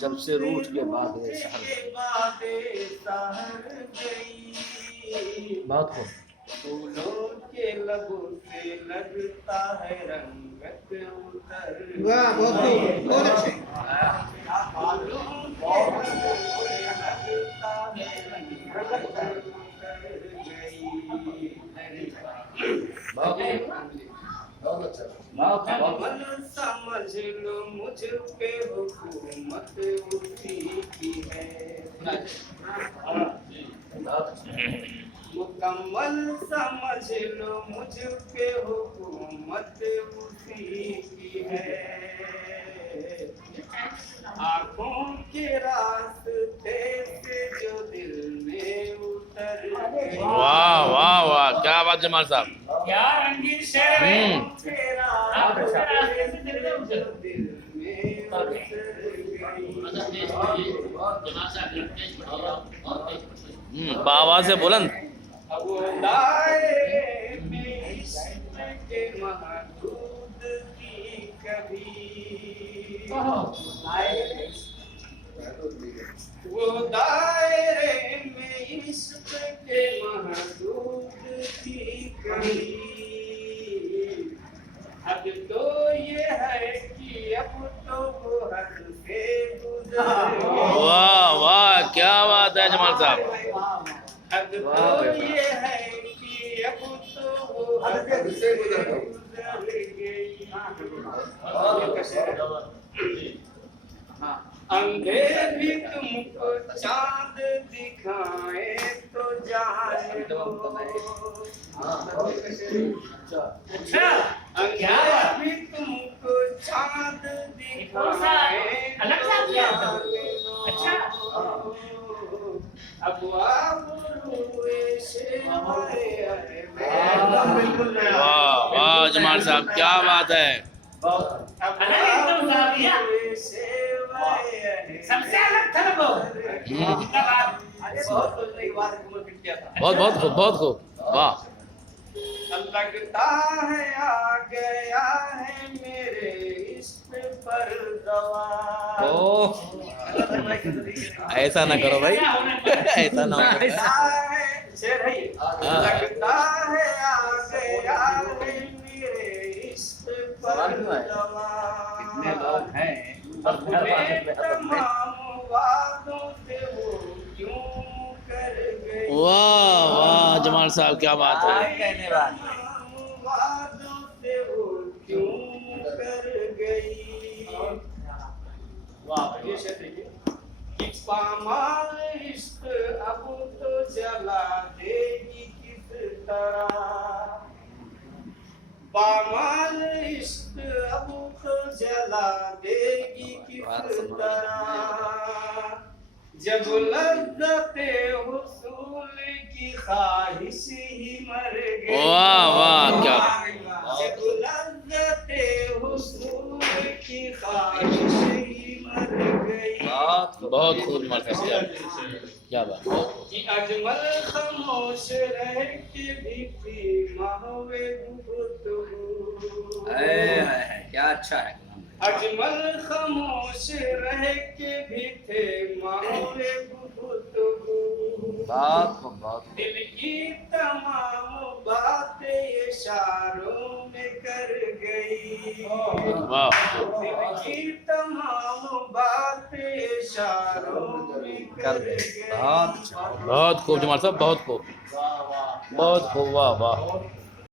जब से रूठ के बाद बहुत खूब। फूलों के लबों से लगता है रंगत उतर। वाह, बहुत खूब, बहुत अच्छे। मन समझ लो मुझ पे हुकूमत उसी की है। मुकम्मल समझ लो मुझ पे हुकूमत उसी की है। आँखों के रास्ते से जो दिल में उतर गए। वाह वाह वाह, क्या बात जमाल साहब। क्या रंगी शेर तेरा रास्ते से दिल में उतर गई। आवाज से बुलंद। वो दायरे में इश्क के महदूद की कभी। वो दायरे में इश्क के महदूद की कभी। हद तो ये है कि अब तो वो हद से गुजर गए। वाह वाह, क्या बात है जमाल साहब। हद तो ये है कि अब तो वो हद से गुजर गई। अंधे भी तुमको चांद दिखाए तो जाने दो। अच्छा, अंधे भी तुमको चांद दिखाए तो जाने दो। अच्छा, अब वाह वाह जमाल साहब, क्या बात है। सबसे अलग था ना वो। बहुत बहुत खूब, बहुत खूब, वाह। लगता है आ गया है मेरे इश्क पर दवा। ओह, ऐसा ना करो भाई, ऐसा ना हो। लगता है आ गया है मेरे इश्क पर दवा। कितने लोग हैं तमाम वादों से वो क्यों कर गई। वाह वाह जमाल साहब, क्या बात है। वादों से वो क्यों कर गई। वाह, ये शेर देखिए। पामाल इश्क अब तो जला देगी किस तरह। पामाल इश्क अब तो जला देगी किस तरह। जब लज्जते हुसूल की ख्वाहिश ही मर गई। वाह वाह, क्या जब लज्जते हुसूल की ख्वाहिश ही मर गई। बहुत खूब जमाल साहब, क्या बात। कि अजमल खामोश रह के भी थी महवे गुफ्तगू। क्या अच्छा है। अजमल खामोश रह के भी थे महवे गुफ्तगू। दिल की तमाम बातें इशारों में कर गई। वाह, दिल की तमाम बातें इशारों में कर गई। बहुत खूब जमाल साहब, बहुत खूब, बहुत खूब, वाह वाह।